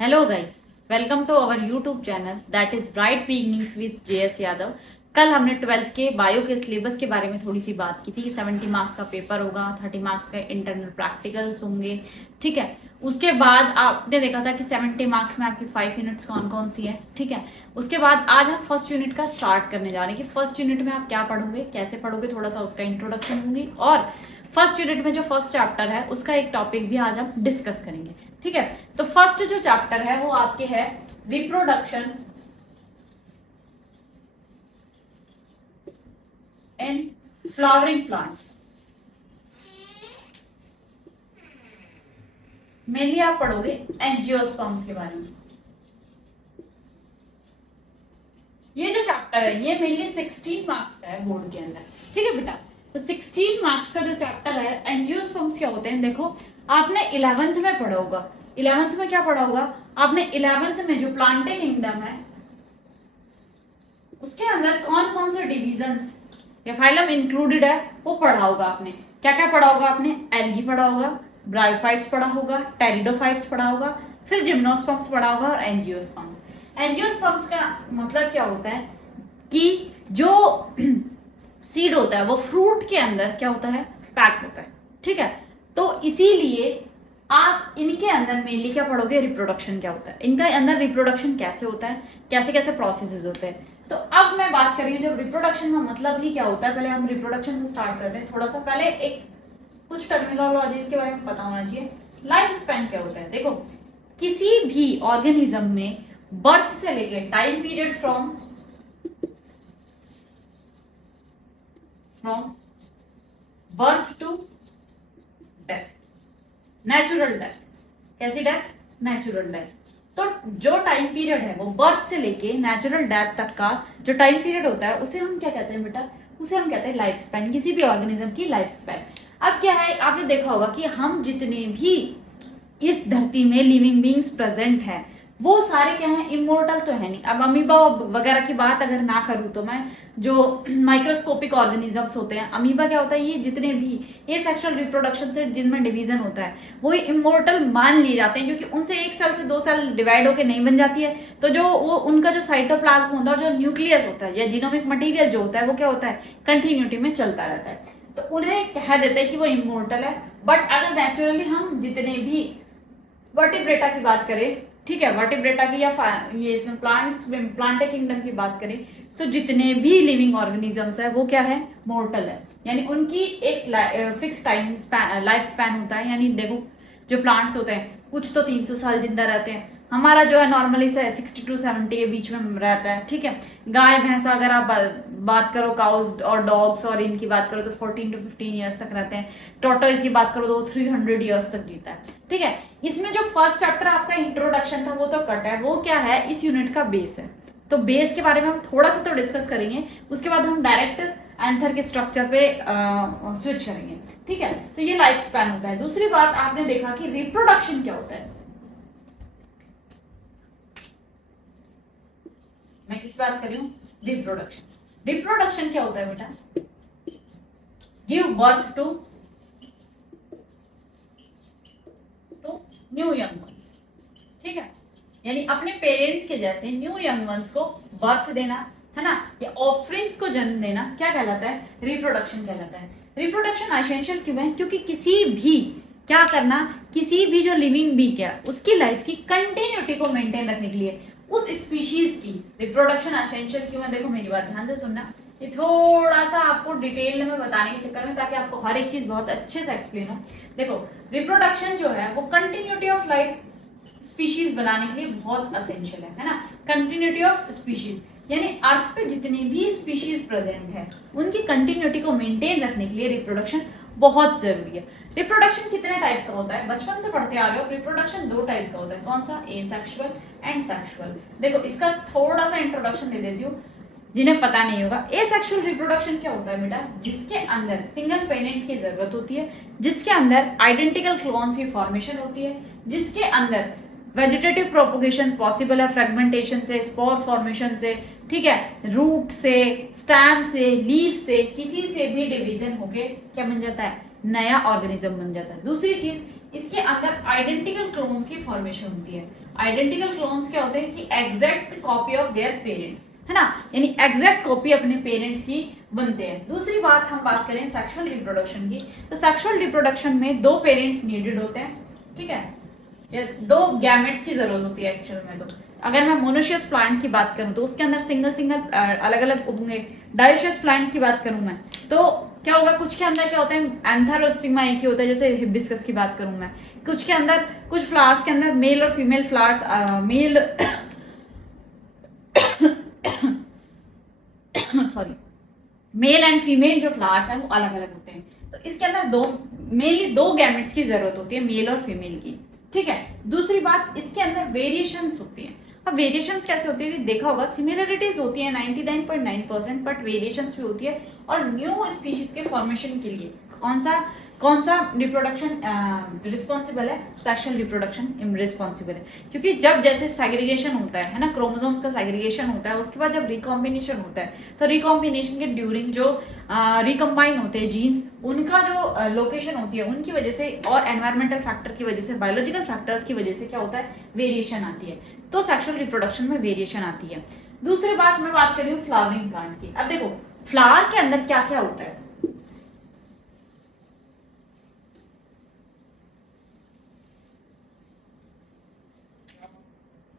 Hello guys, welcome to our YouTube channel that is bright beginnings with JS Yadav. कल हमने 12th के bio के syllabus के बारे में थोड़ी सी बात की थी कि 70 मार्क्स का पेपर होगा, 30 मार्क्स का इंटरनल प्रैक्टिकल्स होंगे। ठीक है, उसके बाद आपने देखा था कि 70 मार्क्स में आपकी 5 यूनिट्स कौन कौन सी है। ठीक है, उसके बाद आज हम फर्स्ट यूनिट का स्टार्ट करने जा रहे हैं कि फर्स्ट यूनिट में आप क्या पढ़ोगे, कैसे पढ़ोगे, थोड़ा सा उसका इंट्रोडक्शन होंगी और फर्स्ट यूनिट में जो फर्स्ट चैप्टर है उसका एक टॉपिक भी आज हम डिस्कस करेंगे। ठीक है, तो फर्स्ट जो चैप्टर है वो आपके है reproduction in flowering plants. Mainly आप पढ़ोगे एंजियोस्पर्म्स के बारे में। ये जो चैप्टर है ये मेनली 16 मार्क्स का है बोर्ड के अंदर। ठीक है बेटा, तो 16 मार्क्स का जो चैप्टर है एंजियोस्पर्म्स क्या होते हैं, देखो आपने 11th में पढ़ा होगा। 11th में क्या पढ़ा होगा आपने? 11th में जो प्लांटे किंगडम है उसके अंदर कौन कौन से डिविजन्स या फाइलम इंक्लूडेड है वो पढ़ा होगा आपने। क्या क्या पढ़ा होगा आपने? एल्गी पढ़ा होगा, ब्रायोफाइट्स पढ़ा होगा, टेरिडोफाइट्स पढ़ा होगा, फिर जिम्नोस्पर्म्स पढ़ा होगा और एंजियोस्पर्म्स। एंजियोस्पर्म्स का मतलब क्या होता है कि जो सीड होता है वो फ्रूट के अंदर क्या होता है? पैक होता है। ठीक है, तो इसीलिए आप इनके अंदर मेनली क्या पढ़ोगे? रिप्रोडक्शन क्या होता है, इनका अंदर रिप्रोडक्शन कैसे होता है, कैसे कैसे प्रोसेसेस होते हैं। तो अब मैं बात कर रही हूँ जब रिप्रोडक्शन का मतलब ही क्या होता है। पहले हम रिप्रोडक्शन से स्टार्ट करते हैं। थोड़ा सा पहले एक कुछ टर्मिनोलॉजी के बारे में पता होना चाहिए। लाइफ स्पैन क्या होता है? देखो किसी भी ऑर्गेनिज्म में बर्थ से लेके time period from birth to death, natural death. कैसी डेथ? Natural death. तो जो टाइम पीरियड है वो बर्थ से लेके नेचुरल डेथ तक का जो टाइम पीरियड होता है उसे हम क्या कहते हैं बेटा? उसे हम कहते हैं लाइफ स्पैन, किसी भी ऑर्गेनिज्म की लाइफ स्पैन। अब क्या है, आपने देखा होगा कि हम जितने भी इस धरती में लिविंग बींग्स प्रेजेंट हैं वो सारे क्या हैं? इमोर्टल तो है नहीं। अब अमीबा वगैरह की बात अगर ना करूं तो मैं, जो माइक्रोस्कोपिक ऑर्गेनिजम्स होते हैं, अमीबा क्या होता है, ये जितने भी ये सेक्सुअल रिप्रोडक्शन से जिनमें डिवीजन होता है वो इमोर्टल मान लिए जाते हैं, क्योंकि उनसे एक सेल से दो सेल डिवाइड होकर नहीं बन जाती है। तो जो वो उनका जो साइटोप्लाज्म होता है और जो न्यूक्लियस होता है या जीनोमिक मटीरियल जो होता है वो क्या होता है? कंटिन्यूटी में चलता रहता है। तो उन्हें कह देते हैं कि वो इमोर्टल है। बट अगर नेचुरली हम जितने भी वर्टिब्रेटा की बात करें, ठीक है, वर्टिब्रेटा की या ये इसमें प्लांटे किंगडम की बात करें तो जितने भी लिविंग ऑर्गेनिजम्स है वो क्या है? मोर्टल है। यानी उनकी एक फिक्स टाइम लाइफ स्पैन होता है। यानी देखो जो प्लांट्स होते हैं कुछ तो 300 साल जिंदा रहते हैं, हमारा जो है नॉर्मली 60 to 70 के बीच में रहता है। ठीक है, गाय भैंस अगर आप बात करो, काउस और डॉग्स और इनकी बात करो तो 14 to 15 ईयर्स तक रहते हैं। टोटोइस की बात करो तो 300 ईयर्स तक जीता है। ठीक है, इसमें जो फर्स्ट चैप्टर आपका इंट्रोडक्शन था वो तो कट है, वो क्या है? इस यूनिट का बेस है। तो बेस के बारे में हम थोड़ा सा तो डिस्कस करेंगे, उसके बाद हम डायरेक्ट एंथर के स्ट्रक्चर पे स्विच करेंगे। ठीक है, तो ये लाइफ स्पैन होता है। दूसरी बात आपने देखा कि रिप्रोडक्शन क्या होता है। मैं किस बात कर रही हूँ? रिप्रोडक्शन। रिप्रोडक्शन क्या होता है बेटा? Give birth to new young ones. ठीक है, यानी अपने पेरेंट्स के जैसे न्यू यंग वंस को बर्थ देना, है ना, या ऑफस्प्रिंग्स को जन्म देना क्या कहलाता है? रिप्रोडक्शन कहलाता है। रिप्रोडक्शन एसेंशियल क्यों है? क्योंकि किसी भी क्या करना, किसी भी जो लिविंग बींग है उसकी लाइफ की कंटिन्यूटी को मेंटेन रखने के लिए उस स्पीशीज की रिप्रोडक्शन एसेंशियल क्यों है? देखो मेरी बात ध्यान से सुनना, ये थोड़ा सा आपको डिटेल में बताने के चक्कर में, ताकि आपको हर एक चीज बहुत अच्छे से एक्सप्लेन हो। देखो रिप्रोडक्शन जो है वो कंटिन्यूटी ऑफ लाइफ स्पीशीज बनाने के लिए बहुत असेंशियल है ना। कंटिन्यूटी ऑफ स्पीशीज यानी अर्थ पे जितनी भी स्पीशीज प्रेजेंट है उनकी कंटिन्यूटी को मेंटेन रखने के लिए रिप्रोडक्शन बहुत जरूरी है। रिप्रोडक्शन कितने टाइप का होता है? बचपन से पढ़ते आ रहे हो, रिप्रोडक्शन 2 टाइप का होता है। कौन सा? Asexual and sexual. देखो इसका थोड़ा सा इंट्रोडक्शन दे देती हूँ जिन्हें पता नहीं होगा। एसेक्सुअल रिप्रोडक्शन क्या होता है बेटा? जिसके अंदर सिंगल पेरेंट की जरूरत होती है, जिसके अंदर आइडेंटिकल क्लोन्स की फॉर्मेशन होती है, जिसके अंदर वेजिटेटिव प्रोपोगेशन पॉसिबल है फ्रेगमेंटेशन से, स्पोर फॉर्मेशन से, ठीक है, रूट से, स्टैम से, लीफ से, किसी से भी डिवीजन होके क्या बन जाता है? नया ऑर्गेनिज्म बन जाता है। दूसरी चीज इसके अंदर आइडेंटिकल क्लोन्स की फॉर्मेशन होती है। आइडेंटिकल क्लोन्स क्या होते हैं कि exact copy of their parents, है ना, यानी एग्जैक्ट कॉपी अपने पेरेंट्स की बनते हैं। दूसरी बात हम बात करें सेक्सुअल रिप्रोडक्शन की, तो सेक्सुअल रिप्रोडक्शन में दो पेरेंट्स नीडेड होते हैं, ठीक है, या दो गैमेट्स की जरूरत होती है एक्चुअल में। तो अगर मैं मोनोशियस प्लांट की बात करूं तो उसके अंदर सिंगल सिंगल अलग अलग होंगे। डायोशियस प्लांट की बात करूं मैं तो क्या होगा, कुछ के अंदर क्या होता है एंथर और स्टिग्मा एक ही होता है, जैसे हिबिस्कस की बात करूं मैं। कुछ के अंदर, कुछ फ्लावर्स के अंदर मेल और female flowers, mail sorry, male and female जो फ्लावर्स हैं वो अलग अलग होते हैं। तो इसके अंदर मेनली दो गैमेट्स की जरूरत होती है, मेल और फीमेल की, ठीक है। दूसरी बात, इसके अंदर वेरिएशंस होती हैं। अब वेरिएशंस कैसे होती है, देखा होगा सिमिलरिटीज होती है 99.9%, बट वेरिएशंस भी होती है। और न्यू स्पीशीज के फॉर्मेशन के लिए कौन सा रिप्रोडक्शन रिस्पॉन्सिबल है, सेक्सुअल रिप्रोडक्शन रिस्पॉन्सिबल है। क्योंकि जब जैसे सेग्रीगेशन होता है ना, क्रोमोसोम का सेग्रीगेशन होता है, उसके बाद जब रिकॉम्बिनेशन होता है, तो रिकॉम्बिनेशन के ड्यूरिंग जो रिकम्बाइन होते हैं जीन्स, उनका जो लोकेशन होती है उनकी वजह से और एनवायरमेंटल फैक्टर की वजह से, बायोलॉजिकल फैक्टर्स की वजह से क्या होता है, वेरिएशन आती है। तो सेक्सुअल रिप्रोडक्शन में वेरिएशन आती है। दूसरी बात मैं बात कर रही हूँ फ्लावरिंग प्लांट की। अब देखो फ्लावर के अंदर क्या क्या होता है।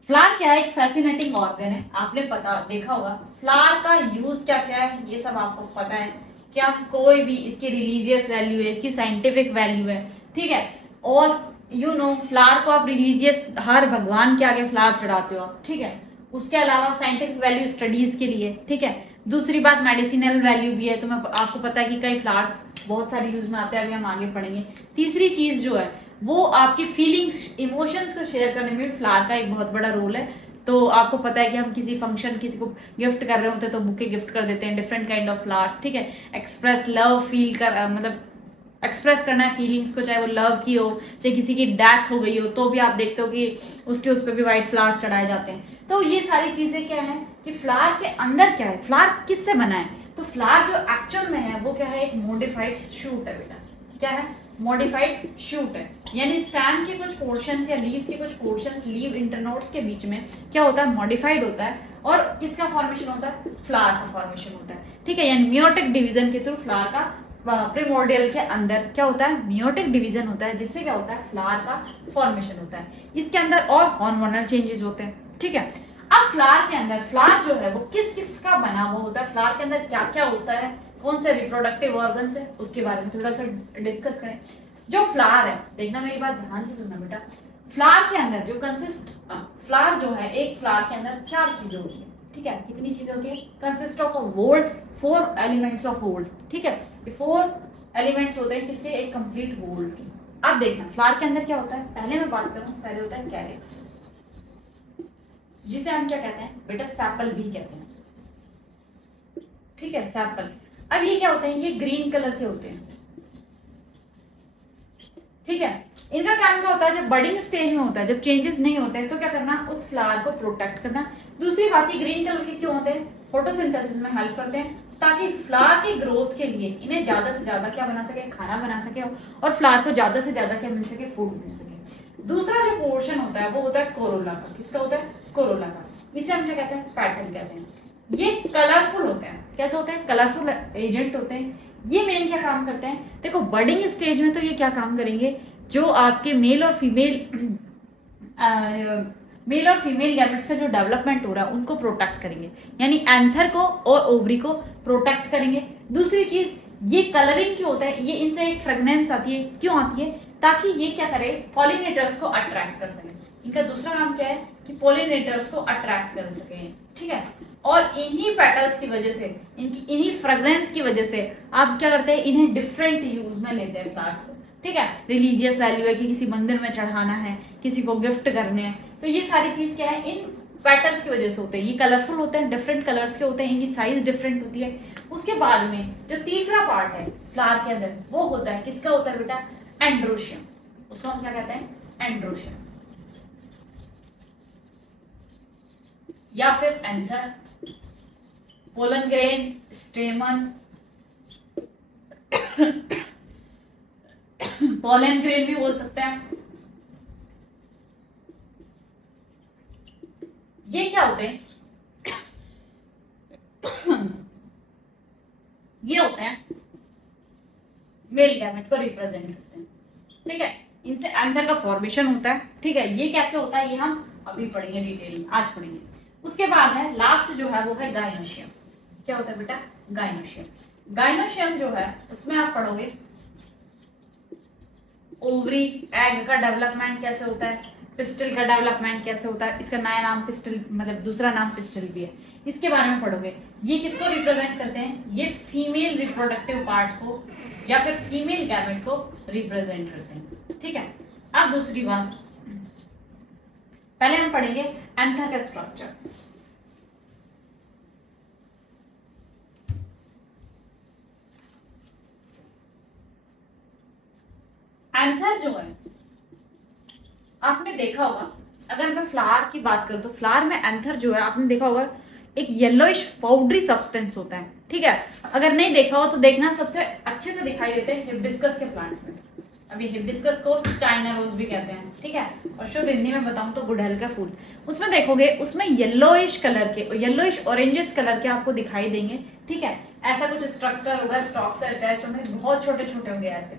फ्लावर क्या है, एक फैसिनेटिंग ऑर्गन है, आपने पता देखा होगा। फ्लावर का यूज क्या क्या है ये सब आपको पता है क्या, कोई भी इसकी रिलीजियस वैल्यू है, इसकी साइंटिफिक वैल्यू है, ठीक है। और यू नो फ्लावर को आप रिलीजियस हर भगवान के आगे फ्लावर चढ़ाते हो, ठीक है। उसके अलावा साइंटिफिक वैल्यू स्टडीज के लिए, ठीक है। दूसरी बात मेडिसिनल वैल्यू भी है, तो मैं आपको पता है कि कई फ्लावर्स बहुत सारे यूज में आते हैं, अभी हम आगे पढ़ेंगे। तीसरी चीज जो है वो आपकी फीलिंग्स, इमोशंस को शेयर करने में भी फ्लावर का एक बहुत बड़ा रोल है। तो आपको पता है कि हम किसी फंक्शन, किसी को गिफ्ट कर रहे होते हैं तो बुके गिफ्ट कर देते हैं, डिफरेंट काइंड ऑफ फ्लावर्स, ठीक है। एक्सप्रेस लव फील कर मतलब एक्सप्रेस करना है फीलिंग्स को, चाहे वो लव की हो, चाहे किसी की डेथ हो गई हो, तो भी आप देखते हो कि उसके उस पर भी व्हाइट फ्लावर्स चढ़ाए जाते हैं। तो ये सारी चीजें क्या है कि फ्लावर के अंदर क्या है, फ्लावर किससे बना है। तो फ्लावर जो एक्चुअल में है वो क्या है, एक मॉडिफाइड शूट है बेटा। क्या है, मॉडिफाइड शूट है, यानी स्टैम के कुछ पोर्शंस या लीव्स के कुछ पोर्शंस लीव इंटरनोड्स के बीच में क्या होता है, मॉडिफाइड होता है। और किसका फॉर्मेशन होता है, फ्लावर का फॉर्मेशन होता है, ठीक है। यानी मियोटिक डिवीजन के थ्रू फ्लावर का प्रिमोर्डियल के अंदर क्या होता है, मियोटिक डिवीजन होता है, जिससे क्या होता है, फ्लावर का फॉर्मेशन होता है। इसके अंदर और हार्मोनल चेंजेस होते हैं, ठीक है। अब फ्लावर के अंदर, फ्लावर जो है वो किस किस का बना हुआ होता है, फ्लावर के अंदर क्या क्या होता है, कौन से रिप्रोडक्टिव ऑर्गन्स है, उसके बारे में थोड़ा सा डिस्कस करें। जो फ्लावर है, देखना मेरी बात ध्यान से सुनना बेटा। फ्लावर के अंदर जो फ्लावर जो है, एक फ्लावर के अंदर चार चीजें होती है, ठीक है। कितनी चीजें होती है, consist of volt, 4 elements of volt, ठीक है। 4 एलिमेंट्स होते हैं किसके, एक कंप्लीट वोल्ट के। अब देखना फ्लावर के अंदर क्या होता है, पहले मैं बात करूं, पहले होता है कैलिक्स, जिसे हम क्या कहते हैं बेटा, सैपल भी कहते हैं, ठीक है, सैपल। अब ये क्या होते हैं, ये ग्रीन कलर के होते हैं, ठीक है। इनका काम क्या होता है, जब बडिंग स्टेज में होता है, जब चेंजेस नहीं होते हैं तो क्या करना, उस फ्लावर को प्रोटेक्ट करना। दूसरी बात, ये ग्रीन कलर के क्यों होते हैं, फोटोसिंथेसिस में हेल्प करते हैं, ताकि फ्लावर की ग्रोथ के लिए इन्हें ज्यादा से ज्यादा क्या बना सके, खाना बना सके, और फ्लावर को ज्यादा से ज्यादा क्या मिल सके, फूड मिल सके। दूसरा जो पोर्शन होता है वो होता है कोरोला का। किसका होता है, कोरोला का। इसे हम क्या कहते हैं, पैटर्न कहते हैं। ये कलरफुल होते हैं, कैसे होते हैं, कलरफुल एजेंट होते हैं। ये मेन क्या काम करते हैं, देखो बडिंग स्टेज में तो ये क्या काम करेंगे, जो आपके मेल और फीमेल गैमेट्स का जो डेवलपमेंट हो रहा है उनको प्रोटेक्ट करेंगे, यानी एंथर को और ओवरी को प्रोटेक्ट करेंगे। दूसरी चीज, ये कलरिंग क्यों होता है, ये इनसे एक फ्रेगनेंस आती है, क्यों आती है, ताकि ये क्या करे, पॉलिनेटर्स को अट्रैक्ट कर सके। इनका दूसरा काम क्या है कि पॉलिनेटर्स को अट्रैक्ट कर सके, ठीक है। और इन्हीं पेटल्स की वजह से, इन्हीं फ्रेगनेंस की वजह से आप क्या करते हैं, इन्हें डिफरेंट यूज में लेते हैं फ्लावर्स को, ठीक है। रिलीजियस वैल्यू है कि किसी मंदिर में चढ़ाना है, किसी को गिफ्ट करने हैं, तो ये सारी चीज क्या है, इन पैटर्न्स की वजह से होते हैं। ये कलरफुल होते हैं, डिफरेंट कलर्स के होते हैं, इनकी साइज डिफरेंट होती है। उसके बाद में जो तीसरा पार्ट है फ्लावर के अंदर, वो होता है, किसका होता है बेटा, एंड्रोशियम। उसको हम क्या कहते हैं, एंड्रोशियम, या फिर anther, pollen grain, स्टेमन, pollen grain भी बोल सकते हैं। ये क्या होते हैं? ये होते हैं मेल गैमेट को रिप्रेजेंट करते हैं, ठीक है। इनसे एंथर का फॉर्मेशन होता है, ठीक है। ये कैसे होता है ये हम अभी पढ़ेंगे डिटेल में, आज पढ़ेंगे। उसके बाद है लास्ट जो है वो है गाइनोशियम। क्या होता है बेटा? गाइनोशियम। गाइनोशियम जो है उसमें आप पढ़ोगे ओवरी एग का डेवलपमेंट कैसे होता है, पिस्टल का डेवलपमेंट कैसे होता है। इसका नया नाम पिस्टल, मतलब दूसरा नाम पिस्टल भी है, इसके बारे में पढ़ोगे। ये किसको रिप्रेजेंट करते हैं? ये फीमेल रिप्रोडक्टिव पार्ट को या फिर फीमेल गैमेट को रिप्रेजेंट करते हैं, ठीक है। अब दूसरी बात, पहले हम पढ़ेंगे एंथर का स्ट्रक्चर। एंथर जो है आपने देखा होगा, अगर मैं फ्लावर की बात करूं तो फ्लावर में एंथर जो है आपने देखा होगा एक येलोइश पाउडरी सब्सटेंस होता है, ठीक है। अगर नहीं देखा हो तो देखना, सबसे अच्छे से दिखाई देते हैं हिबिस्कस के प्लांट में। अभी हिबिस्कस को चाइना रोज भी कहते हैं, ठीक है। और शुद्ध हिंदी में बताऊं तो गुड़हल का फूल। उसमें देखोगे उसमें येलोइश कलर के, येलोइश ऑरेंजिस कलर के आपको दिखाई देंगे, ठीक है। ऐसा कुछ स्ट्रक्चर होगा, स्टॉक से अटैच होंगे, बहुत छोटे छोटे होंगे ऐसे,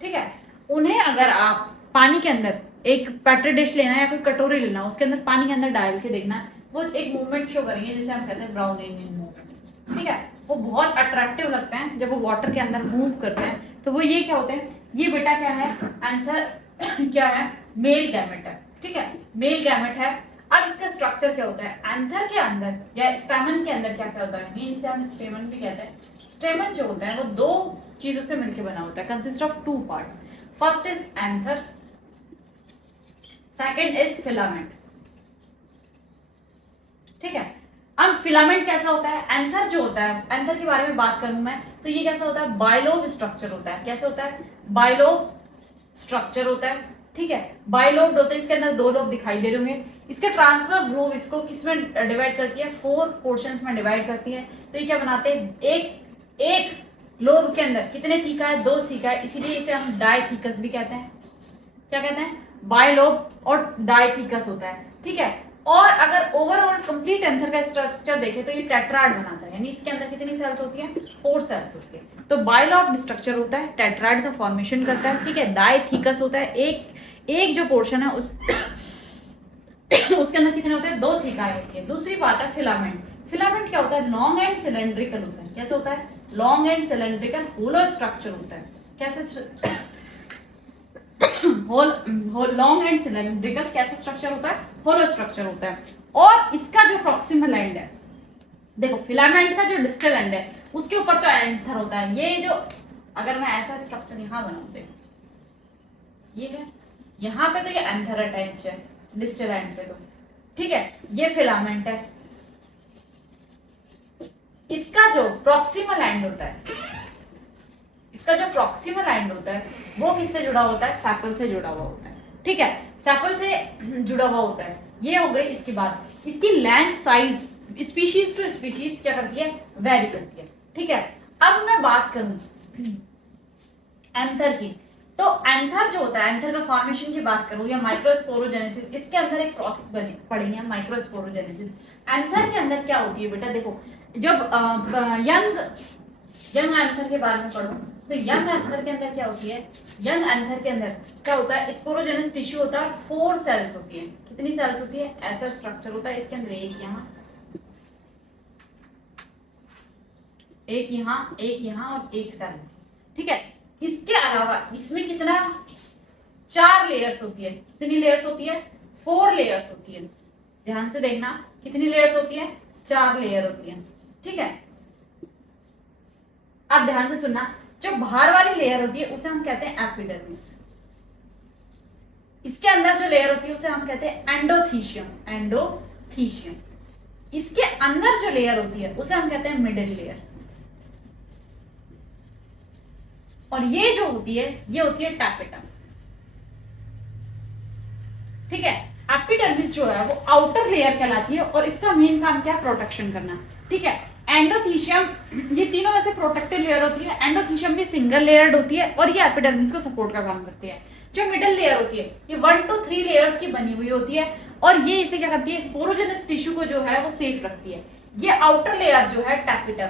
ठीक है। उन्हें अगर आप पानी के अंदर एक पेट्री डिश लेना है या कोई कटोरी लेना, उसके अंदर पानी के अंदर डाल के देखना, वो एक मूवमेंट शो करेंगे जिसे हम कहते हैं ब्राउन इंडियन मूवमेंट, ठीक है। वो बहुत अट्रैक्टिव लगते हैं जब वो वाटर के अंदर मूव करते हैं। तो वो ये क्या होते हैं? ये बेटा क्या है? एंथर क्या है? मेल गैमेट है, ठीक है। मेल गैमेट है। अब इसका स्ट्रक्चर क्या होता है? एंथर के अंदर या स्टेमन के अंदर क्या क्या होता है? मेन से हम स्टेमन भी कहते हैं। स्टेमन जो होता है वो दो चीजों से मिलकर बना होता है, consist of two parts. First is anther, second is filament, ठीक है। अब फिलामेंट कैसा होता है? एंथर जो होता है, एंथर के बारे में बात करूं मैं तो ये कैसा होता है? बाइलोब स्ट्रक्चर होता है। कैसे होता है? बाइलोब स्ट्रक्चर होता है, ठीक है। बाइलोब होता है, इसके अंदर दो लोब दिखाई दे रहे होंगे। इसके ट्रांसफर ग्रूव इसको किसमें डिवाइड करती है? 4 पोर्शंस में डिवाइड करती है। तो ये क्या बनाते हैं? एक लोब के अंदर कितने थीका है? 2 थीका है, इसीलिए इसे हम डाइथीकस भी कहते हैं। क्या कहते हैं? बाइलोब और डाइथीकस होता है, ठीक है। और अगर ओवरऑल कंप्लीट एंथर का स्ट्रक्चर देखें तो ये टेट्राड बनाता है, यानी इसके अंदर कितनी सेल्स होती है? 4 सेल्स होती है। तो बाइलोब स्ट्रक्चर होता है, टेट्राड का फॉर्मेशन करता है, ठीक है। डाइथीकस होता है, एक जो पोर्शन है उसके अंदर कितने होते हैं? 2 थीकाएं होती है। दूसरी बात है फिलामेंट। फिलामेंट क्या होता है? लॉन्ग एंड सिलेंड्रिकल होता है। कैसे होता है? Long and cylindrical hollow structure होता है। कैसे? लॉन्ग एंड सिलेंड्रिकल कैसा स्ट्रक्चर होता है? होलो स्ट्रक्चर होता है। और इसका जो प्रॉक्सिमल एंड है, देखो फिलामेंट का जो डिस्टल एंड है उसके ऊपर तो एंथर होता है। ये जो अगर मैं ऐसा स्ट्रक्चर यहां बनाऊं, देखो ये है, यहां पे तो ये एंथर अटैच है डिस्टल एंड पे, तो ठीक है। ये फिलामेंट है। इसका जो प्रॉक्सिमल एंड होता है, इसका जो प्रॉक्सिमल एंड होता है वो किससे जुड़ा होता है? सैपल से जुड़ा हुआ होता है, ठीक है। सैपल से जुड़ा हुआ होता है। ये हो गई इसकी बात। इसकी length size species to species क्या करती है? वेरी करती है, ठीक है। अब मैं बात करूं एंथर की, तो एंथर जो होता है, एंथर का फॉर्मेशन की बात करूं या माइक्रोस्पोरोजेनेसिस, इसके अंदर एक प्रोसेस पढ़ेंगे हम, माइक्रोस्पोरोजेनेसिस। एंथर के अंदर क्या होती है बेटा? देखो जब यंग एंथर के बारे में पढ़ो तो यंग एंथर के अंदर क्या होती है? यंग एंथर के अंदर क्या होता है? स्पोरोजेनस टिश्यू होता है, 4 सेल्स होती है। कितनी सेल्स होती है? ऐसा स्ट्रक्चर होता है, इसके अंदर एक यहाँ और एक सेल, ठीक है। इसके अलावा इसमें कितना? 4 लेयर्स होती है। कितनी लेयर्स होती है? 4 लेयर्स होती है। ध्यान से देखना, कितनी लेयर्स होती है? 4 लेयर होती है, ठीक है। अब ध्यान से सुनना, जो बाहर वाली लेयर होती है उसे हम कहते हैं एपिडर्मिस। इसके अंदर जो लेयर होती है उसे हम कहते हैं एंडोथीशियम। इसके अंदर जो लेयर होती है उसे हम कहते हैं मिडिल लेयर। और ये जो होती है ये होती है टैपेटम, ठीक है। एपिडर्मिस जो है वो आउटर लेयर कहलाती है और इसका मेन काम क्या है? प्रोटेक्शन करना, ठीक है। एंडोथीशियम, ये तीनों में से प्रोटेक्टिव लेयर होती है। एंडोथीशियम भी सिंगल लेयर्ड होती है और ये एपिडर्मिस को सपोर्ट का काम करती है। जो मिडिल लेयर होती है ये 1 to 3 लेयर्स की बनी हुई होती है और ये इसे क्या करती है, स्पोरोजेनस टिश्यू को जो है वो सेफ रखती है। ये आउटर लेयर जो है टैपिटम,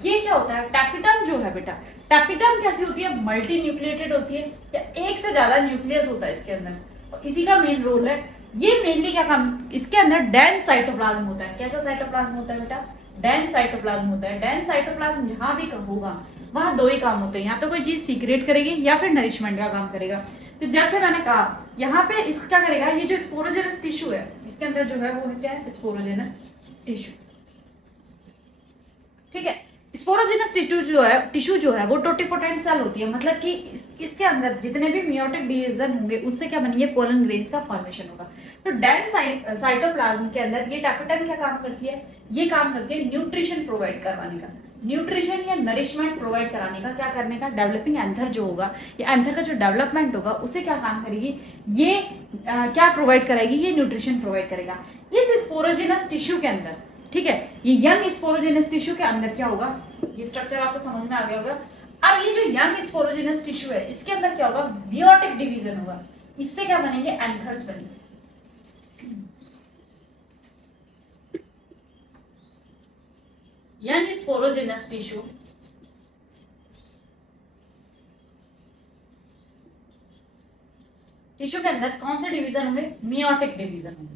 ये क्या होता है, टैपिटम जो है बेटा, टैपिटम कैसी होती है, मल्टी न्यूक्लिएटेड होती है या एक से ज्यादा न्यूक्लियस होता है इसके अंदर और इसी का मेन रोल है। ये मेनली क्या काम, इसके अंदर डेंस साइटोप्लाज्म होता है। कैसा साइटोप्लाज्म होता है बेटा, डेंस साइटोप्लाज्म होता है। डेंस साइटोप्लाज्म जहां भी होगा वहां दो ही काम होते हैं, या तो कोई चीज सीक्रेट करेगी या फिर नरिशमेंट का काम करेगा। तो जैसे मैंने कहा यहाँ पे इसको क्या करेगा, ये जो स्पोरोजेनस टिश्यू है इसके अंदर जो है वो है क्या है, स्पोरोजेनस टिश्यू। ठीक है, स्पोरोजेनस टिश्यू जो है वो टोटिपोटेंट सेल होती है, मतलब कि इसके अंदर जितने भी मियोटिक डिवीजन होंगे उससे क्या बनेंगे, पोलन ग्रेन्स का फॉर्मेशन होगा। तो डेंस साइटोप्लाज्म के अंदर ये टैपिटम क्या काम करती है, ये काम करती है न्यूट्रिशन प्रोवाइड करवाने का, न्यूट्रिशन या नरिशमेंट प्रोवाइड कराने का, क्या करने का, डेवलपिंग एंथर जो होगा, ये एंथर का जो डेवलपमेंट होगा उसे क्या काम करेगी, ये क्या प्रोवाइड कराएगी, ये न्यूट्रिशन प्रोवाइड करेगा इस स्पोरोजेनस टिश्यू के अंदर। ठीक है, ये यंग स्पोरोजेनस टिश्यू के अंदर क्या होगा, ये स्ट्रक्चर आपको समझ में आ गया होगा। अब ये जो यंग स्पोरोजेनस टिश्यू है इसके अंदर क्या होगा, मियोटिक डिवीजन होगा, इससे क्या बनेंगे, एंथर्स बनेंगे। यंग स्पोरोजेनस टिश्यू के अंदर कौन से डिवीजन होंगे, मियोटिक डिवीजन होंगे।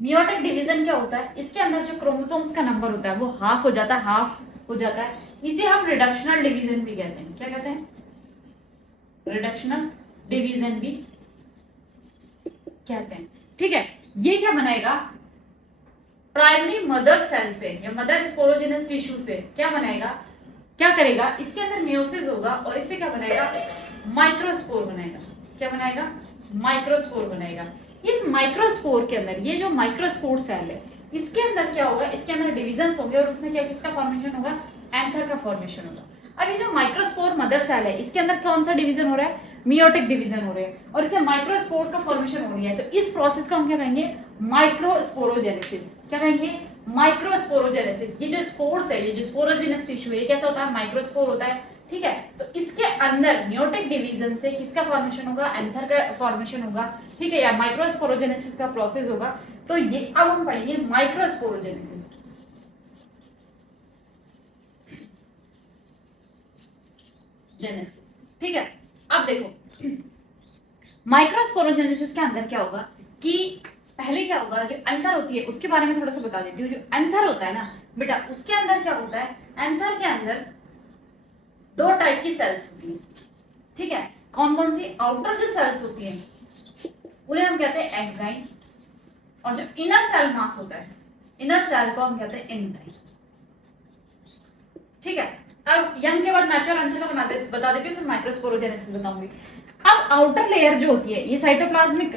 मियोटिक डिवीजन क्या होता है, इसके अंदर जो क्रोमोसोम्स का नंबर होता है वो हाफ हो जाता है, इसे हम रिडक्शनल डिवीजन भी कहते हैं। क्या कहते हैं, रिडक्शनल डिवीजन भी कहते हैं। ठीक है, ये क्या बनाएगा, प्राइमरी मदर सेल से या मदर स्पोरोजेनस टिश्यू से क्या बनाएगा, क्या करेगा, इसके अंदर मियोसिस होगा और इससे क्या बनाएगा, माइक्रोस्पोर बनाएगा। क्या बनाएगा, माइक्रोस्पोर बनाएगा। इस माइक्रोस्पोर के अंदर ये जो माइक्रोस्पोर सेल है इसके अंदर क्या होगा, इसके अंदर डिविजन्स होंगे और उसमें क्या, किसका फॉर्मेशन होगा, एंथर का फॉर्मेशन होगा। अब ये जो माइक्रोस्पोर मदर सेल है इसके अंदर कौन सा डिवीजन हो रहा है, मियोटिक डिवीजन हो रहे हैं और इसे माइक्रोस्पोर का फॉर्मेशन हो गया है। तो इस प्रोसेस को हम क्या कहेंगे, माइक्रोस्पोरोजेनेसिस। क्या कहेंगे, माइक्रोस्पोरोजेनेसिस। ये जो स्पोर्स है, ये जो स्पोरोजेनस टिश्यू है, ये कैसा होता है, माइक्रोस्पोर होता है। ठीक है, तो इसके अंदर मियोटिक डिवीजन से किसका फॉर्मेशन होगा, एंथर का फॉर्मेशन होगा। ठीक है, या माइक्रोस्पोरोजेनेसिस का प्रोसेस होगा। तो ये अब हम पढ़ेंगे माइक्रोस्पोरोजेनेसिस। ठीक है, अब देखो माइक्रोस्पोरोजेनेसिस के अंदर क्या होगा कि पहले क्या होगा, जो एंथर होती है उसके बारे में थोड़ा सा बता देती हूँ। जो एंथर होता है ना बेटा, उसके अंदर क्या होता है, एंथर के अंदर दो टाइप की सेल्स होती है। ठीक है, कौन कौन सी, आउटर जो सेल्स होती है उन्हें हम कहते हैं एक्साइन, और जो इनर सेल मास होता है, इनर सेल को हम कहते हैं एंडाइन। ठीक है, अब यंग के बाद नेचुरल एंथर का बता देती हूँ, फिर माइक्रोस्पोरोजेनेसिस बताऊंगी। अब आउटर लेयर जो होती है, ये साइटोप्लाज्मिक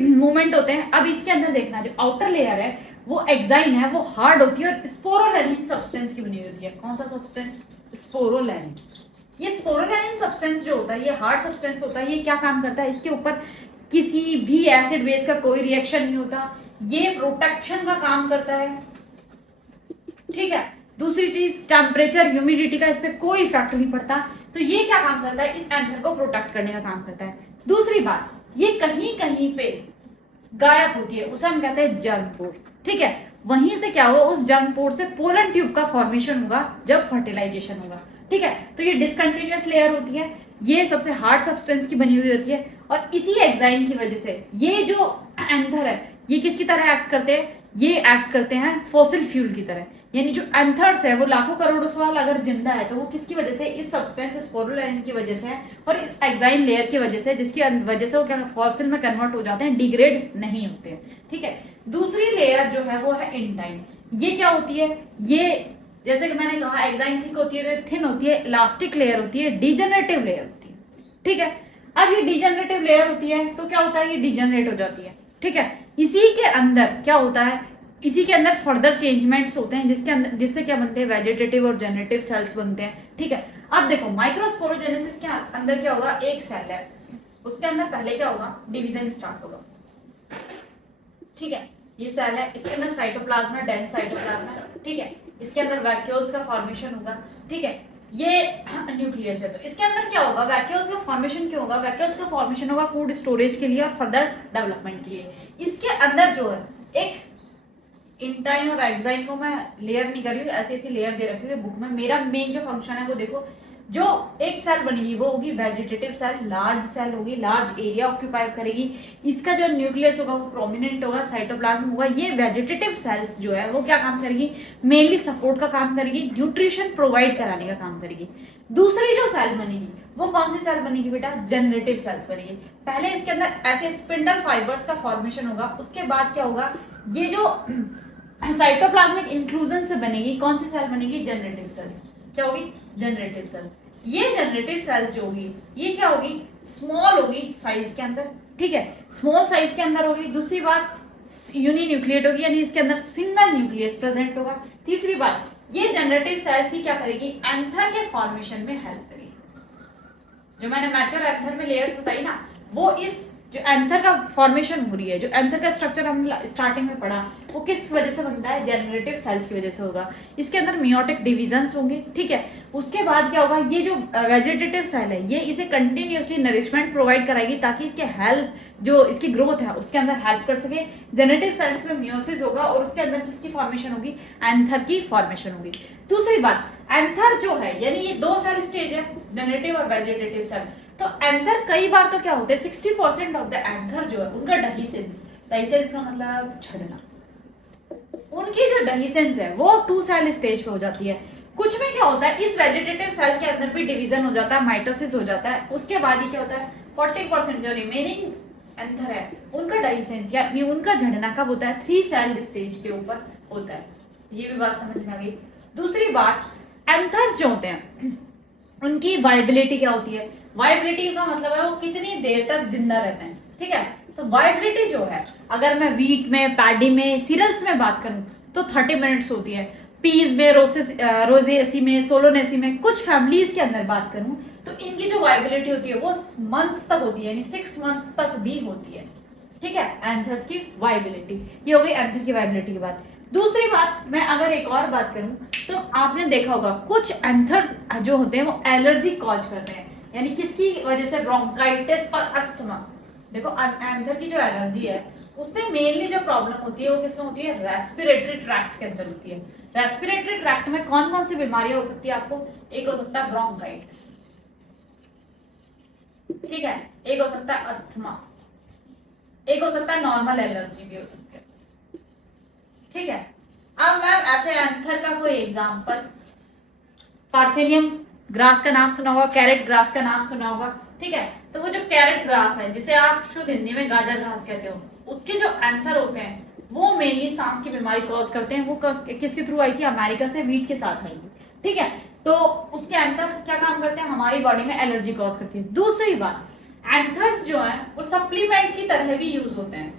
मूवमेंट होते हैं। अब इसके अंदर देखना, जो आउटर लेयर है वो एक्साइन है, वो हार्ड होती है और स्पोरोलैनिन सब्सटेंस की बनी होती है। कौन सा सब्सटेंस, स्पोरोलैनिन। ये स्पोरोलैनिन सब्सटेंस जो होता है ये हार्ड सब्सटेंस होता है। ये क्या काम करता है, इसके ऊपर किसी भी एसिड बेस का कोई रिएक्शन नहीं होता, ये प्रोटेक्शन का काम करता है। ठीक है, दूसरी चीज टेम्परेचर ह्यूमिडिटी का इस पे कोई इफेक्ट नहीं पड़ता। तो ये क्या काम करता है, इस एंथर को प्रोटेक्ट करने का काम करता है। दूसरी बात, ये कहीं कहीं पे गायब होती है, उसे हम कहते हैं जर्म पोर। ठीक है, वहीं से क्या होगा, उस जर्म पोर से पोलन ट्यूब का फॉर्मेशन होगा जब फर्टिलाइजेशन होगा। ठीक है, तो ये डिसकंटिन्यूअस लेयर होती है, ये सबसे हार्ड सब्सटेंस की बनी हुई होती है और इसी एक्साइन की वजह से ये जो एंथर है ये किसकी तरह एक्ट करते हैं, ये एक्ट करते हैं फॉसिल फ्यूल की तरह। यानी जो एंथर्स है वो लाखों करोड़ों साल अगर जिंदा है तो वो किसकी वजह से, इस सब्सटेंस स्पोरुलाइन की वजह से है और इस एक्साइन लेयर की वजह से, जिसकी वजह से वो क्या फॉसिल में कन्वर्ट हो जाते हैं, डिग्रेड नहीं होते हैं। ठीक है, दूसरी लेयर जो है वो है एंडाइन। ये क्या होती है, ये जैसे कि मैंने कहा एक्साइन थिक होती है, थिन होती है, इलास्टिक लेयर होती है, डिजेनरेटिव लेयर होती है। ठीक है, अब ये डिजेनरेटिव लेयर होती है तो क्या होता है, ये डिजेनरेट हो जाती है। ठीक है, इसी के अंदर क्या होता है, इसी के अंदर फर्दर चेंजमेंट्स होते हैं जिसके अंदर, जिससे क्या बनते हैं, वेजिटेटिव और जनरेटिव सेल्स बनते हैं। ठीक है, अब देखो माइक्रोस्पोरोजेनेसिस के अंदर क्या होगा, एक सेल है उसके अंदर पहले क्या होगा, डिवीजन स्टार्ट होगा। ठीक है, ये सेल है, इसके अंदर साइटोप्लाज्म है, डेंस साइटोप्लाज्म है, ठीक है। इसके अंदर वैक्यूल्स का फॉर्मेशन होगा, ठीक है। ये न्यूक्लियस है, तो इसके अंदर क्या होगा, वैक्यूल्स का फॉर्मेशन क्यों होगा, वैक्यूल्स का फॉर्मेशन होगा फूड स्टोरेज के लिए और फर्दर डेवलपमेंट के लिए। इसके अंदर जो है एक इंटाइन और एक्साइन को मैं लेयर नहीं कर रही हूँ, ऐसी ऐसी लेयर दे रखी है बुक में। मेरा मेन जो फंक्शन है वो देखो, जो एक सेल बनेगी वो होगी वेजिटेटिव सेल, लार्ज सेल होगी, लार्ज एरिया ऑक्यूपाई करेगी। इसका जो न्यूक्लियस होगा वो प्रोमिनेंट होगा, साइटोप्लाज्म होगा। ये वेजिटेटिव सेल्स जो है वो क्या काम करेगी, मेनली सपोर्ट का काम करेगी, न्यूट्रिशन प्रोवाइड कराने का काम करेगी। दूसरी जो सेल बनेगी वो कौन सी सेल बनेगी बेटा, जनरेटिव सेल्स बनेगी। पहले इसके अंदर ऐसे स्पिंडल फाइबर्स का फॉर्मेशन होगा, उसके बाद क्या होगा, ये जो साइटोप्लाज्मिक इंक्लूजन से बनेगी, कौन सी सेल बनेगी, जनरेटिव सेल। क्या होगी, जनरेटिव सेल। ये जनरेटिव सेल जो होगी ये क्या होगी, स्मॉल होगी साइज के अंदर, ठीक है, स्मॉल साइज के अंदर होगी। दूसरी बात, यूनिन्यूक्लिएट होगी, यानी इसके अंदर सिंगल न्यूक्लियस प्रेजेंट होगा। तीसरी बात, ये जनरेटिव सेल्स ही क्या करेगी, एंथर के फॉर्मेशन में हेल्प करेगी। जो मैंने मैच्योर एंथर में लेयर्स बताई ना, वो इस जो एंथर का फॉर्मेशन हो रही है, जो एंथर का स्ट्रक्चर हमने स्टार्टिंग में पढ़ा, वो किस वजह से बनता है, जनरेटिव सेल्स की वजह से होगा। इसके अंदर मियोटिक डिविजन्स होंगे, ठीक है। उसके बाद क्या होगा, ये जो वेजिटेटिव सेल है ये इसे कंटिन्यूअसली नरिशमेंट प्रोवाइड कराएगी ताकि इसके हेल्प, जो इसकी ग्रोथ है उसके अंदर हेल्प कर सके। जनरेटिव सेल्स में मियोसिस होगा और उसके अंदर किसकी फॉर्मेशन होगी, एंथर की फॉर्मेशन होगी। दूसरी बात, एंथर जो है, यानी ये दो सेल स्टेज है, जनरेटिव और वेजिटेटिव सेल। तो एंथर कई बार तो क्या होता है, 60% ऑफ द एंथर जो है उनका डहीसेंस, डहीसेंस का मतलब झड़ना, उनकी जो डहीसेंस है वो 2 सेल स्टेज पे हो जाती है। कुछ में क्या होता है, इस वेजिटेटिव सेल के अंदर भी डिवीजन हो जाता है, माइटोसिस हो जाता है। उसके बाद ही क्या होता है, 40% जो रिमेनिंग एंथर है उनका डाइसेंस यानी उनका झड़ना कब होता है, 3 सेल स्टेज के ऊपर होता है। ये भी बात समझ में आ गई। दूसरी बात, एंथर्स जो होते हैं उनकी वाइबिलिटी क्या होती है, वाइबिलिटी का मतलब है वो कितनी देर तक जिंदा रहते हैं, ठीक है। तो वाइबिलिटी जो है, अगर मैं वीट में, पैडी में, सीरियल्स में बात करूं तो 30 मिनट्स होती है। पीज में, रोजेसी में, सोलोनेसी में, कुछ फैमिलीज के अंदर बात करूं तो इनकी जो वाइबिलिटी होती है वो मंथ्स तक होती है, यानी 6 मंथ्स तक भी होती है, ठीक है। एंथर्स की वाइबिलिटी, ये हो गई एंथर की वाइबिलिटी की बात। दूसरी बात, मैं अगर एक और बात करूं तो आपने देखा होगा कुछ एंथर्स जो होते हैं वो एलर्जी कॉज करते हैं, यानी किसकी वजह से, ब्रोंकाइटिस और अस्थमा। देखो एंथर की जो एलर्जी है उससे मेनली जो प्रॉब्लम होती है वो किसमें होती है, रेस्पिरेटरी ट्रैक्ट के अंदर होती है। रेस्पिरेटरी ट्रैक्ट में कौन कौन सी बीमारियां हो सकती है आपको, एक हो सकता है ब्रोंकाइटिस, ठीक है, एक हो सकता है अस्थमा, एक हो सकता है नॉर्मल एलर्जी भी हो सकती है, ठीक है। अब मैम ऐसे एंथर का कोई एग्जांपल, पार्थेनियम ग्रास का नाम सुना होगा, कैरेट ग्रास का नाम सुना होगा, ठीक है। तो वो जो कैरेट ग्रास है जिसे आप शुद्ध हिंदी में गाजर घास कहते हो, उसके जो एंथर होते हैं वो मेनली सांस की बीमारी कॉज करते हैं। वो किसके थ्रू आई थी, अमेरिका से वीट के साथ आई थी, ठीक है। तो उसके एंथर क्या काम करते हैं, हमारी बॉडी में एलर्जी कॉज करती है। दूसरी बात, एंथर्स जो है वो सप्लीमेंट्स की तरह भी यूज होते हैं,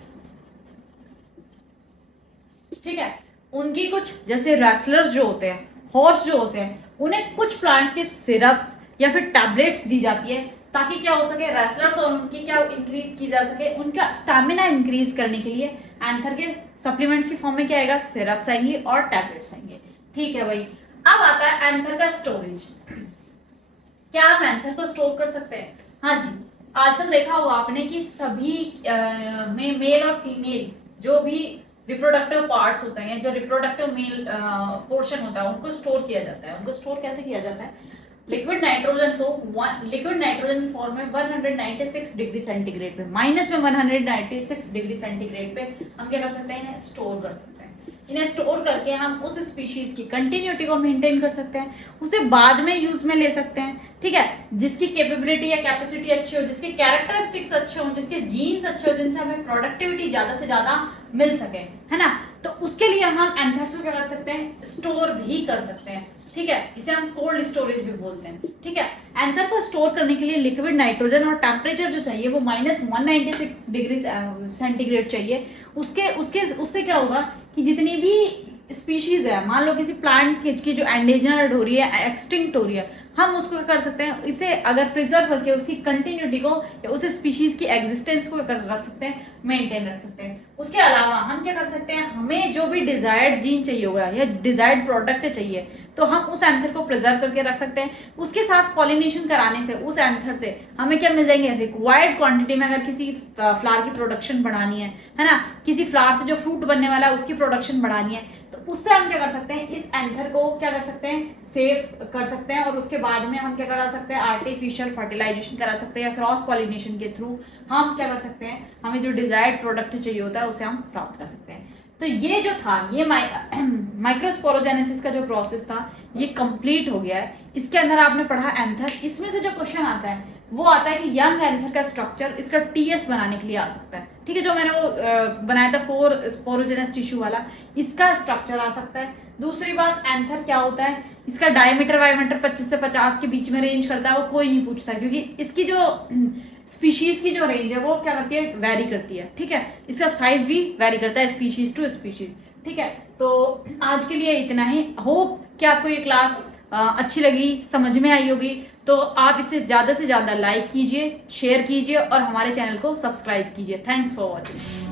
ठीक है। उनकी कुछ जैसे रेसलर्स जो होते हैं, हॉर्स जो होते हैं, उन्हें कुछ प्लांट्स के सिरप्स या फिर टैबलेट्स दी जाती है ताकि क्या हो सके, रेसलर्स और उनकी क्या इंक्रीज की जा सके, उनका स्टैमिना इंक्रीज करने के लिए एंथर के सप्लीमेंट्स की फॉर्म में क्या आएगा, सिरप्स आएंगे और टैबलेट्स आएंगे, ठीक है भाई। अब आता है एंथर का स्टोरेज। क्या हम एंथर को स्टोर कर सकते हैं, हाँ जी। आजकल देखा होगा आपने कि सभी में मेल और फीमेल जो भी रिप्रोडक्टिव पार्ट्स होते हैं, जो रिप्रोडक्टिव मेल पोर्शन होता है, उनको स्टोर किया जाता है। उनको स्टोर कैसे किया जाता है, लिक्विड नाइट्रोजन को लिक्विड नाइट्रोजन फॉर्म में 196 डिग्री सेंटीग्रेड पे, माइनस में 196 डिग्री सेंटीग्रेड पे हम क्या कर सकते हैं, स्टोर कर सकते हैं। इन्हें स्टोर करके हम उस स्पीशीज की कंटिन्यूटी को मेंटेन कर सकते हैं, उसे बाद में यूज में ले सकते हैं, ठीक है। जिसकी कैपेबिलिटी या कैपेसिटी अच्छी हो, जिसके कैरेक्टरिस्टिक्स अच्छे हो, जिसके जीन्स अच्छे हो, जिनसे हमें प्रोडक्टिविटी ज्यादा से ज्यादा मिल सके, है ना। तो उसके लिए हम एंथर्स को क्या कर सकते हैं, स्टोर भी कर सकते हैं, ठीक है। इसे हम कोल्ड स्टोरेज भी बोलते हैं, ठीक है। एंथर को स्टोर करने के लिए लिक्विड नाइट्रोजन और टेम्परेचर जो चाहिए वो -196 डिग्री सेंटीग्रेड चाहिए। उससे क्या होगा कि जितनी भी स्पीशीज है, मान लो किसी प्लांट की जो एंडेंजर्ड हो रही है, एक्सटिंक्ट हो रही है, हम उसको क्या कर सकते हैं, इसे अगर प्रिजर्व करके उसकी कंटिन्यूटी को या उस स्पीशीज की एग्जिस्टेंस को रख सकते हैं, मेंटेन रख सकते हैं। उसके अलावा हम क्या कर सकते हैं, हमें जो भी डिजायर्ड जीन चाहिए होगा या डिजायर्ड प्रोडक्ट चाहिए तो हम उस एंथर को प्रिजर्व करके रख सकते हैं। उसके साथ पॉलिनेशन कराने से उस एंथर से हमें क्या मिल जाएंगे, रिक्वायर्ड क्वांटिटी में। अगर किसी फ्लावर की प्रोडक्शन बढ़ानी है ना, किसी फ्लावर से जो फ्रूट बनने वाला है उसकी प्रोडक्शन बढ़ानी है, तो उससे हम क्या कर सकते हैं, इस एंथर को क्या कर सकते हैं, सेव कर सकते हैं। और उसके बाद में हम क्या करा सकते हैं, आर्टिफिशियल फर्टिलाइजेशन करा सकते हैं या क्रॉस पॉलिनेशन के थ्रू हम क्या कर सकते हैं, हमें जो डिजायर्ड प्रोडक्ट चाहिए होता है उसे हम प्राप्त कर सकते हैं। तो ये जो था, ये माइक्रोस्पोरोजेनेसिस का जो प्रोसेस था ये कंप्लीट हो गया है। इसके अंदर आपने पढ़ा एंथर, इसमें से जो क्वेश्चन आता है वो आता है कि यंग एंथर का स्ट्रक्चर इसका टीएस बनाने के लिए आ सकता है। ठीक है, जो मैंने वो बनाया था 4 स्पोरोजेनस टिश्यू वाला, इसका स्ट्रक्चर आ सकता है। दूसरी बात, एंथर क्या होता है, इसका डायमीटर वायमीटर 25 से 50 के बीच में रेंज करता है, वो कोई नहीं पूछता क्योंकि इसकी जो स्पीशीज की जो रेंज है वो क्या करती है, वेरी करती है। ठीक है, इसका साइज भी वेरी करता है स्पीशीज टू स्पीशीज। ठीक है, तो आज के लिए इतना ही। होप कि आपको ये क्लास अच्छी लगी, समझ में आई होगी। तो आप इसे ज्यादा से ज्यादा लाइक कीजिए, शेयर कीजिए और हमारे चैनल को सब्सक्राइब कीजिए। Thanks for watching.